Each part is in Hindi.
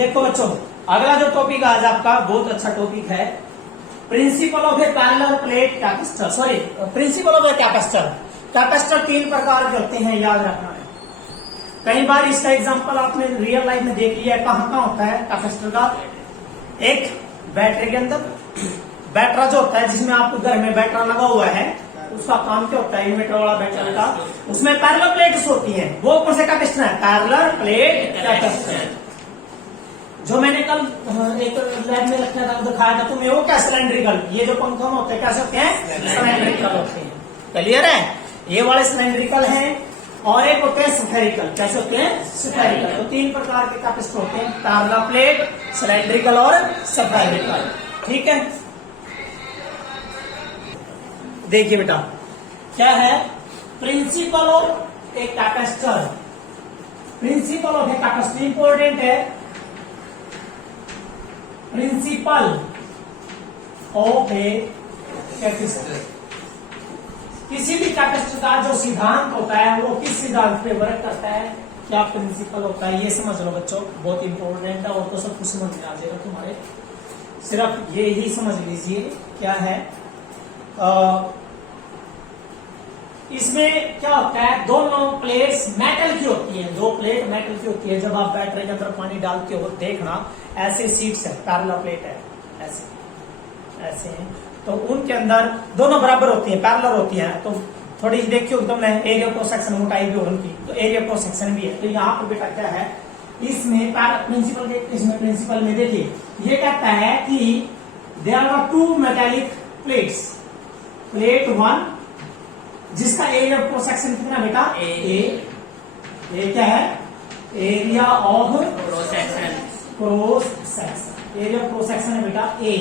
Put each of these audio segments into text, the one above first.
देखो बच्चों, अगला जो टॉपिक आज आपका बहुत अच्छा टॉपिक है, principle of A parallel plate capacitor. Sorry, principle of a capacitor. Capacitor 3 प्रकार के होते हैं, याद रखना है। कई बार इसका एग्जांपल आपने रियल लाइफ में देख लिया है। कहाँ होता है कैपेसिटर का? एक बैटरी के अंदर। बैटरा जो होता है, जिसमें आपको घर में बैटरा लगा हुआ है, उसका काम क्या होता है? इन्वर्टर वाला बैटरी का, उसमें पैरेलल प्लेट्स होती हैं। वो कौन से कैपेसिटर है? Parallel plate capacitor. जो मैंने कल एक लैब में रखा था, दिखाया था तुम्हें, वो क्या सिलेंड्रिकल। ये जो पंखा में होते हैं कैसे होते हैं? सिलेंड्रिकल होते हैं। क्लियर है? ये वाले सिलेंड्रिकल हैं और एक होते हैं स्फेरिकल। कैसे होते हैं? स्फेरिकल। तो 3 प्रकार के कैपेसिटर होते हैं, पैरेलल प्लेट, सिलेंड्रिकल और स्फेरिकल। ठीक है, देखिए बेटा क्या है principle of a capacitor. Principle of a capacitor important है। प्रिंसिपल ऑफ ए कैपेसिटर, किसी भी कैपेसिटर का जो सिद्धांत होता है वो किस सिद्धांत पे वर्क करता है, क्या प्रिंसिपल होता है, ये समझ लो बच्चों, बहुत इंपॉर्टेंट है। और तो सब कुछ समझ में आ जाएगा तुम्हारे, सिर्फ ये ही समझ लीजिए क्या है। इसमें क्या होता है, दोनों प्लेट्स मेटल की होती हैं। 2 प्लेट मेटल की होती है। जब आप बैटरी के अंदर पानी डालते हो, देखना ऐसे सीट्स है, पैरेलल प्लेट है, ऐसे ऐसे हैं, तो उनके अंदर दोनों बराबर होती हैं, पैरेलल होती हैं। तो थोड़ी देखियो तुमने एरिया क्रॉस सेक्शन, मोटाई भी हो उनकी, तो एरिया क्रॉस सेक्शन भी है। तो यहाँ पर बेटा क्या है, इसमें प्रिंसिपल के, इसमें प्रिंसिपल में देखिए ये कहता है कि there are 2 metallic plates. Plate 1 जिसका एरिया ऑफ क्रॉस सेक्शन कितना बेटा? ए क्या है? Area of cross section. Area of cross section है बेटा ए।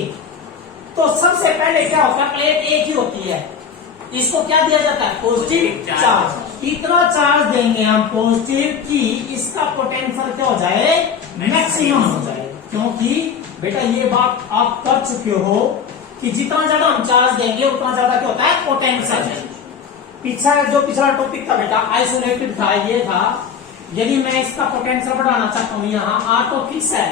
तो सबसे पहले क्या होता है, प्लेट ए की होती है, इसको क्या दिया जाता है? Positive charge. इतना चार्ज देंगे हम पॉजिटिव की इसका पोटेंशियल क्या हो जाए? मैक्सिमम हो जाए। क्योंकि बेटा ये बात आप कर चुके हो कि जितना ज्यादा हम चार्ज देंगे उतना ज्यादा क्या होता है? पोटेंशियल। पिछला टॉपिक था बेटा आइसोलेटेड था, ये था यदि मैं इसका पोटेंशियल बढ़ाना चाहता हूँ, यहाँ आर तो फिक्स है,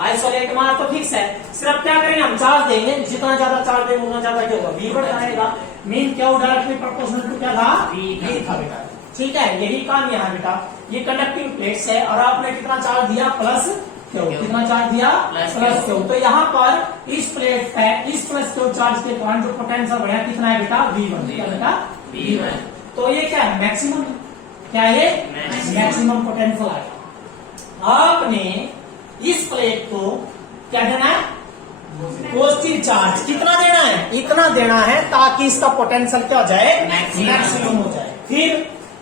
आइसोलेट में आर तो फिक्स है, सिर्फ क्या करेंगे हम चार्ज देंगे, जितना ज्यादा चार्ज देंगे उतना ज्यादा क्या होगा? वी बढ़ जाएगा। मीन क्या हो? डायरेक्टली प्रोपोर्शनल टू क्या था? वी था बेटा। ठीक है, यही काम यहाँ बेटा, ये कंडक्टिंग प्लेट्स है और आपने कितना चार्ज दिया? Plus Q. कितना चार्ज दिया? Plus Q. तो यहाँ पर इस प्लेट पे इस प्लस क्यू चार्ज के कारण जो पोटेंशियल बढ़ा कितना है बेटा? V1। क्या बेटा? V1। तो ये क्या है? मैक्सिमम। क्या है? मैक्सिमम पोटेंशियल आएगा। आपने इस प्लेट को क्या देना है? Positive charge. कितना देना है? इतना देना है ताकि इसका पोटेंशियल क्या हो जाए? मैक्सिमम हो जाए। फिर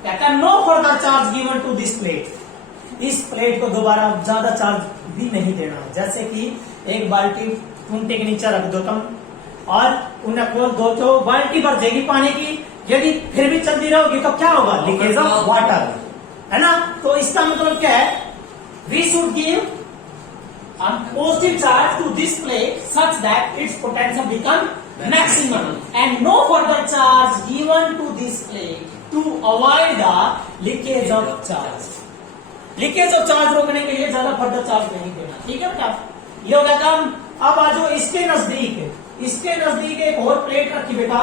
कहता है no further charge given to this plate. इस प्लेट को दोबारा ज्यादा चार्ज भी नहीं देना है। जैसे कि एक बाल्टी खूंटे के नीचे रख दो तुम और उन्हें खोल दो तो बाल्टी भर जाएगी पानी की, यदि फिर भी चलती रहोगी तो क्या होगा? लीकेज ऑफ वाटर, है ना। तो इसका मतलब क्या है? We should give positive charge to this plate such that its potential become maximum and no further charge given to this plate to avoid the leakage of charge. Leakage of charge रोकने के लिए ज्यादा फर्दर चार्ज नहीं देना। ठीक है बेटा, ये हो गया काम। अब आ जाओ इसके नजदीक एक और प्लेट रखी बेटा,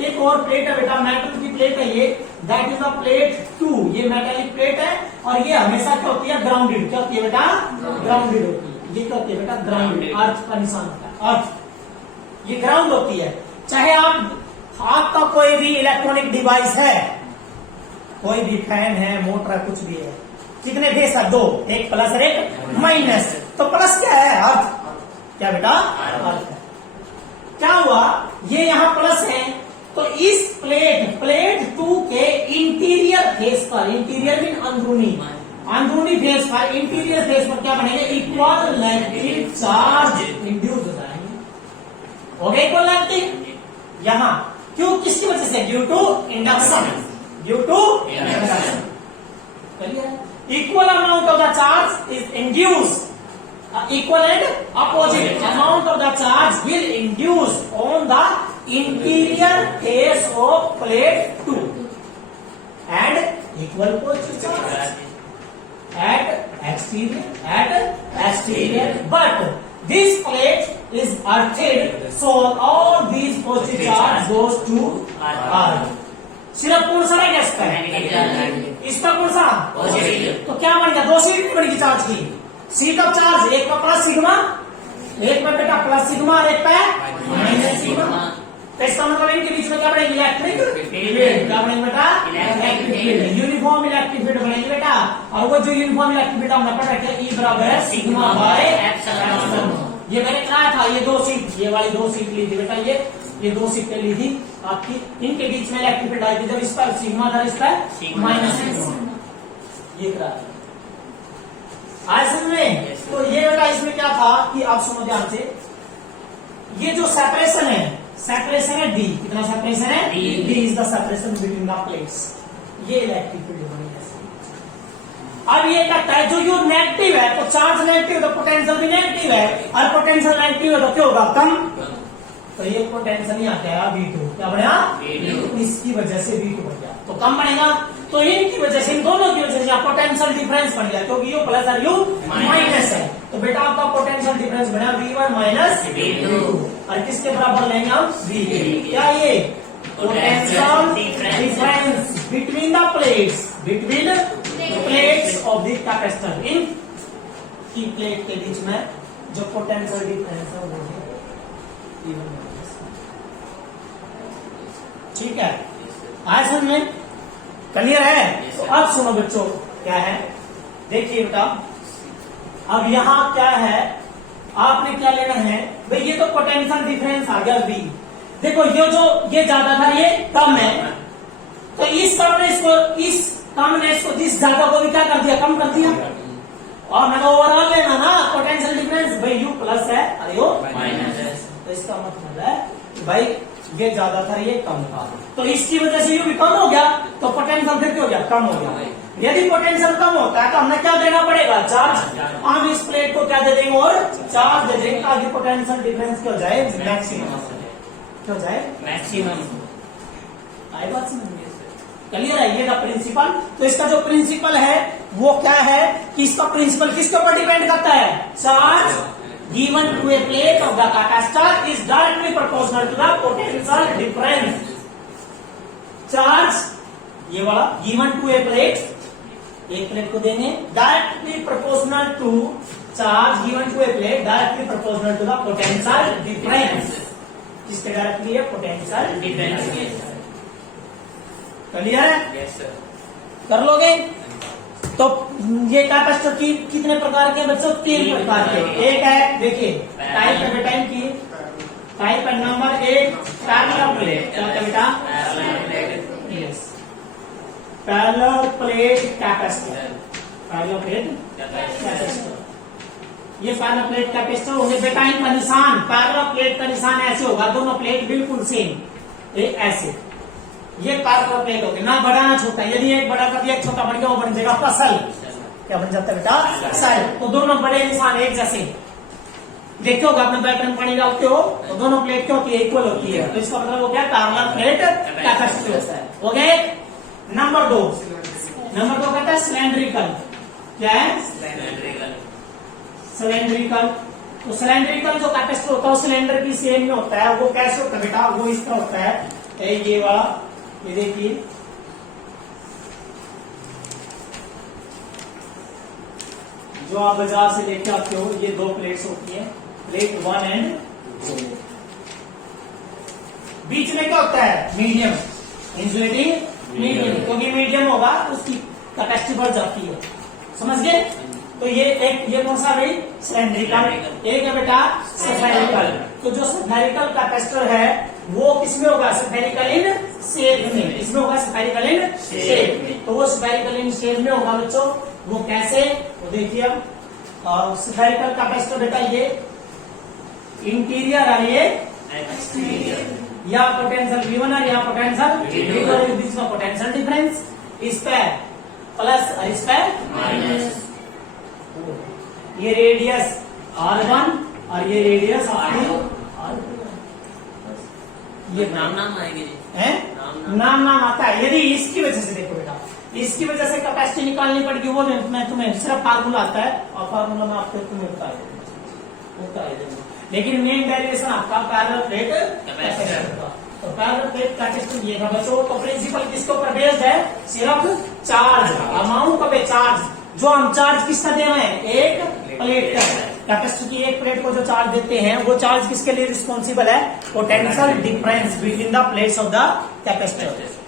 एक और प्लेट है बेटा, मेटल की प्लेट है ये, दैट इज अ प्लेट 2। ये मेटालिक प्लेट है और ये हमेशा क्या होती है? ग्राउंडेड। क्या होती है बेटा? ग्राउंडेड होती है। ये क्या होती है बेटा? ग्राउंडेड। अर्थ का निशान होता है, अर्थ ये ग्राउंड होती है। चाहे आपका कोई भी इलेक्ट्रॉनिक डिवाइस है, कोई भी फैन है, मोटर है, कुछ भी है, कितने फेस है? 2, एक प्लस और एक माइनस। तो प्लस क्या है? अर्थ। क्या बेटा? अर्थ। क्या हुआ? ये यहाँ प्लस है, तो इस प्लेट 2 के इंटीरियर फेस पर, इंटीरियर मीन अंदरूनी फेस पर, इंटीरियर फेस पर क्या बनेगा? इक्वल नेगेटिव चार्ज इंड्यूस हो जाएंगे। हो गया इक्वल नेगेटिव यहाँ। क्यों? किसकी वजह से? Due to induction. Equal amount of the charge is induced. Equal and opposite amount of the charge will induce on the interior face of plate 2 and equal positive charge exterior, but this plate is earthed, so all these positive charge goes to earth. सिर्फ कौन सा रहेगा इसका? इसका कौन सा? पॉजिटिव। तो क्या बन गया? दो सीट नहीं बनेगी चार्ज की। सीट ऑफ चार्ज एक का प्लस सिग्मा, एक में बेटा प्लस सिग्मा और एक पे माइनस सिग्मा। तो इसका मतलब इनके बीच में क्या बनेगी? Electric field. क्या बनेगी बेटा? Electric field. Uniform electric field बनेगी बेटा। और वो जो यूनिफॉर्म इलेक्ट्रिक फील्ड हमने पढ़ रखे E बराबर है सिग्मा बाय एप्सिलॉन। ये मैंने कहा था, ये दो सीट, ये वाली दो सीट ली थी बेटा, ये दो सीटें ली थी आपकी। इनके बीच में इलेक्ट्रिक फील्ड आई थी, जब इस पर सिग्मा था, इस पर माइनस सिग्मा। ये करा आज में। तो ये बेटा इसमें क्या था कि आप सुनो ध्यान से, ये जो सेपरेशन है D। कितना सेपरेशन है? D is the separation between the plates. ये इलेक्ट्रिक फील्ड बनी है। अब ये कहता है जो यू नेगेटिव है, तो चार्ज नेगेटिव तो पोटेंशियल भी नेगेटिव है, और पोटेंशियल नेगेटिव है तो क्या होगा? कम। तो ये पोटेंशियल ही आता है V2। क्या बनेगा? इसकी वजह से V2 बन गया, तो कम बनेगा। तो इनकी वजह से, इन दोनों की वजह से पोटेंशियल डिफरेंस बन गया, क्योंकि यू प्लस और यू माइनस है। तो बेटा आपका पोटेंशियल डिफरेंस बना V1 माइनस V2, और किसके बराबर लेंगे हम? V2। क्या ये potential difference between the plates, between plates of the capacitor. इन की प्लेट के बीच में जो पोटेंशियल डिफरेंस है वो है E1 माइनस। ठीक है, आज समझ में क्लियर है? तो अब सुनो बच्चों, क्या है देखिए बेटा, अब यहाँ क्या है, आपने क्या लेना है भाई? ये तो पोटेंशियल डिफरेंस आ गया V। देखो ये ज्यादा था, ये कम है, तो इस कम ने इसको, इस कम ने इसको, इस ज्यादा को भी क्या कर दिया? कम कर दिया। और मैंने ओवरऑल लेना ना पोटेंशियल डिफरेंस, भाई U प्लस है और यू माइनस है। तो इसका मतलब है भाई ये ज्यादा था, ये कम था, तो इसकी वजह से यू भी कम हो गया, तो पोटेंशियल फिर क्या हो गया? कम हो गया। यदि पोटेंशियल कम होता है तो हमने क्या देना पड़ेगा? चार्ज। हम इस प्लेट को क्या दे देंगे? और चार्ज दे देंगे, ताकि पोटेंशियल डिफरेंस क्या हो जाए? मैक्सिमम। क्या हो जाए? मैक्सिमम। आई बात समझ में? क्लियर है? ये प्रिंसिपल। तो इसका जो प्रिंसिपल है वो क्या है कि इसका प्रिंसिपल किसके ऊपर डिपेंड करता है? Charge given to a plate of the capacitor is directly proportional to the potential difference. Charge ये वाला given to a plate, एक प्लेट को देंगे, directly proportional to charge given to a plate, directly proportional to the potential difference. किसके डायरेक्टली है? Potential difference. क्लियर है? Yes sir. कर लोगे? तो ये कैपेसिटर की कितने प्रकार के बच्चों? 3 प्रकार के। एक है देखिए टाइप है बेटा इनकी, टाइप है नंबर 1 पैरेलल प्लेट। क्या बेटा? Yes, parallel plate capacitor. Parallel plate capacitor, ये पैरेलल प्लेट कैपेसिटर होंगे बेटा। इनका निशान, पैरेलल प्लेट का निशान ऐसे होगा, दोनों प्लेट बिल्कुल सेम, एक ऐसे। ये पैरेलल प्लेट होगी, ना बड़ा ना छोटा। यदि एक बड़ा कर दिया, एक छोटा बन गया, वो बन जाएगा फसल। क्या बन जाता है बेटा? सल। तो दोनों बड़े निशान एक जैसे। देखते होगा आपने पैटर्न पानी डालते हो तो दोनों प्लेट क्या होती है? इक्वल होती है। तो इसका मतलब वो क्या? पैरेलल प्लेट कैपेसिटर होता है। हो गए? नंबर 2 कहता है सिलेंड्रिकल। क्या है? सिलेंड्रिकल। तो सिलेंड्रिकल जो कैपेसिटर होता है वो सिलेंडर की शेप में होता है। वो कैसे होता है बेटा? वो इस तरह होता है, ये वाला, ये देखिए जो आप बाजार से लेके आते हो, ये 2 प्लेट्स होती है, प्लेट 1 एंड 2। बीच में क्या होता है? मीडियम, इंसुलेटिंग मीडियम, क्योंकि मीडियम होगा तो उसकी कैपेसिटी बढ़ जाती है। समझ गए? तो ये कौन सा भाई? सिलेंड्रिकल। एक है बेटा स्फेरिकल। तो जो स्फेरिकल कैपेसिटर है वो किसमें होगा? स्फेरिकल इन शेप में। इसमें होगा स्फेरिकल इन शेप में। तो वो स्फेरिकल इन शेप में होगा बच्चों। वो कैसे? तो देखिए अब स्फेरिकल कैपेसिटर बेटा ये इंटीरियर है, ये एक्सटीरियर। या पोटेंशियल V1 और या पोटेंशियल V2 के बीच में पोटेंशियल डिफरेंस, इस पे प्लस और इस पे माइनस। ये रेडियस R1 और ये रेडियस R2। ये नाम आएंगे जी, है नाम आता है। यदि इसकी वजह से देखो बेटा, इसकी वजह से कैपेसिटी निकालनी पड़ेगी, वो मैं तुम्हें सिर्फ फार्मूला आता है और फार्मूला में आपको तुम्हें बता दूंगा। लेकिन मेन डेरिवेशन आपका पैरेलल प्लेट कैपेसिटर का। तो पैरेलल प्लेट कैपेसिटर ये था बच्चों। तो प्रिंसिपल किसके ऊपर बेस्ड है? सिर्फ charge, amount of A charge, जो हम चार्ज किसका दे रहे हैं? एक प्लेट का। कैपेसिटर की एक प्लेट को जो चार्ज देते हैं, वो चार्ज किसके लिए रिस्पॉन्सिबल है? Potential difference between the plates of the capacitor.